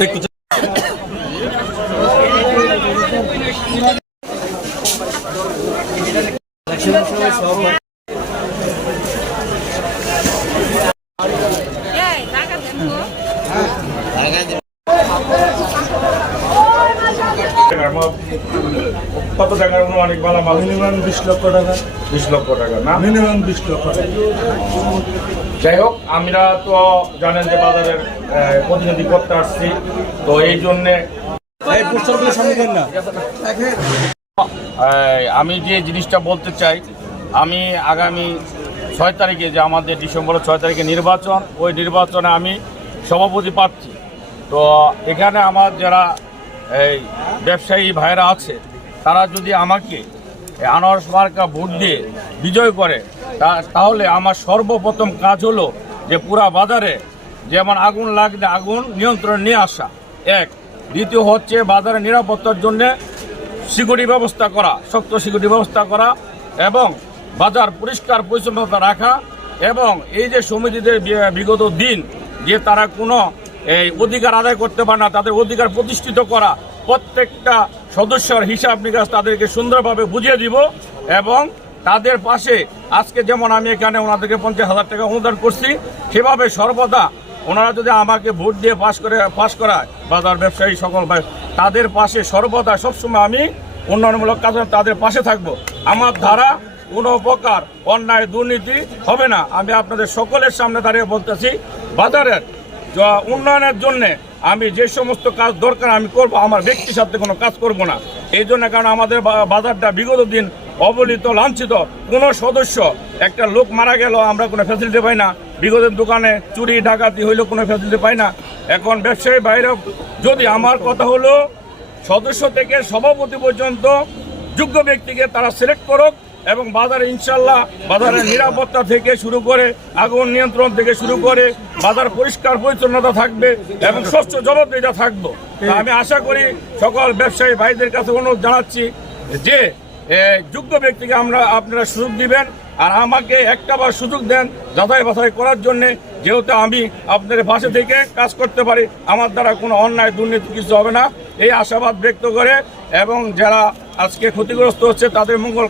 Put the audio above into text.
কত টাকার অনুমানিক মালামাল? মিনিমাম 20 লক্ষ টাকা। 20 লক্ষ টাকা না? মিনিমাম 20 লক্ষ টাকা। যাই হোক, আমরা তো জানেন যে বাজারের প্রতিনিধি করতে আসছি, তো এই জন্যে আমি যে জিনিসটা বলতে চাই, আমি আগামী 6 তারিখে যে আমাদের ডিসেম্বরের 6 তারিখে নির্বাচন, ওই নির্বাচনে আমি সভাপতি প্রার্থী। তো এখানে আমার যারা এই ব্যবসায়ী ভাইরা আছে, তারা যদি আমাকে আনারস মার্কা ভোট দিয়ে বিজয় করে, তাহলে আমার সর্বপ্রথম কাজ হলো যে পুরা বাজারে যেমন আগুন লাগলে আগুন নিয়ন্ত্রণ নিয়ে আসা, এক। দ্বিতীয় হচ্ছে বাজারের নিরাপত্তার জন্যে সিকিউরিটি ব্যবস্থা করা, শক্ত সিকিউরিটি ব্যবস্থা করা, এবং বাজার পরিষ্কার পরিচ্ছন্নতা রাখা, এবং এই যে সমিতিদের বিগত দিন যে তারা কোনো এই অধিকার আদায় করতে পারে না, তাদের অধিকার প্রতিষ্ঠিত করা, প্রত্যেকটা সদস্যর হিসাব নিকাশ তাদেরকে সুন্দরভাবে বুঝিয়ে দিব। এবং তাদের পাশে আজকে যেমন আমি এখানে ওনাদেরকে 50,000 টাকা অনুদান করছি, সেভাবে সর্বদা ওনারা যদি আমাকে ভোট দিয়ে পাশ করায় বাজার ব্যবসায়ী সকল ভাই, তাদের পাশে সর্বদা সবসময় আমি উন্নয়নমূলক কাজ তাদের পাশে থাকব। আমার দ্বারা কোনো প্রকার অন্যায় দুর্নীতি হবে না। আমি আপনাদের সকলের সামনে দাঁড়িয়ে বলতেছি, বাজারের উন্নয়নের জন্য আমি যে সমস্ত কাজ দরকার আমি করব, আমার ব্যক্তির সাথে কোনো কাজ করব না। এই জন্য, কারণ আমাদের বাজারটা বিগত দিন অবহেলিত, লাঞ্ছিত। কোনো সদস্য, একটা লোক মারা গেল আমরা কোনো ফ্যাসিলিটি পাই না, বিগত দোকানে চুরি ডাকাতি হইলেও কোনো ফ্যাসিলিটি পাই না। এখন ব্যবসায়ী বাইরে যদি আমার কথা হলো সদস্য থেকে সভাপতি পর্যন্ত যোগ্য ব্যক্তিকে তারা সিলেক্ট করুক, এবং বাজারে ইনশাল্লাহ বাজারের নিরাপত্তা থেকে শুরু করে আগুন নিয়ন্ত্রণ থেকে শুরু করে বাজার পরিষ্কার পরিচ্ছন্নতা থাকবে এবং স্বচ্ছ জবাবদিহিতা থাকবো। আমি আশা করি সকল ব্যবসায়ী ভাইদের কাছে অনুরোধ জানাচ্ছি যে যোগ্য ব্যক্তিকে আপনারা সুযোগ দিবেন, আর আমাকে একটাবার সুযোগ দেন যাচাই বাছাই করার জন্যে, যেহেতু আমি আপনাদের পাশে থেকে কাজ করতে পারি, আমার দ্বারা কোনো অন্যায় দুর্নীতি কিছু হবে না, এই আশাবাদ ব্যক্ত করে, এবং যারা আজকে ক্ষতিগ্রস্ত হচ্ছে তাদের মঙ্গল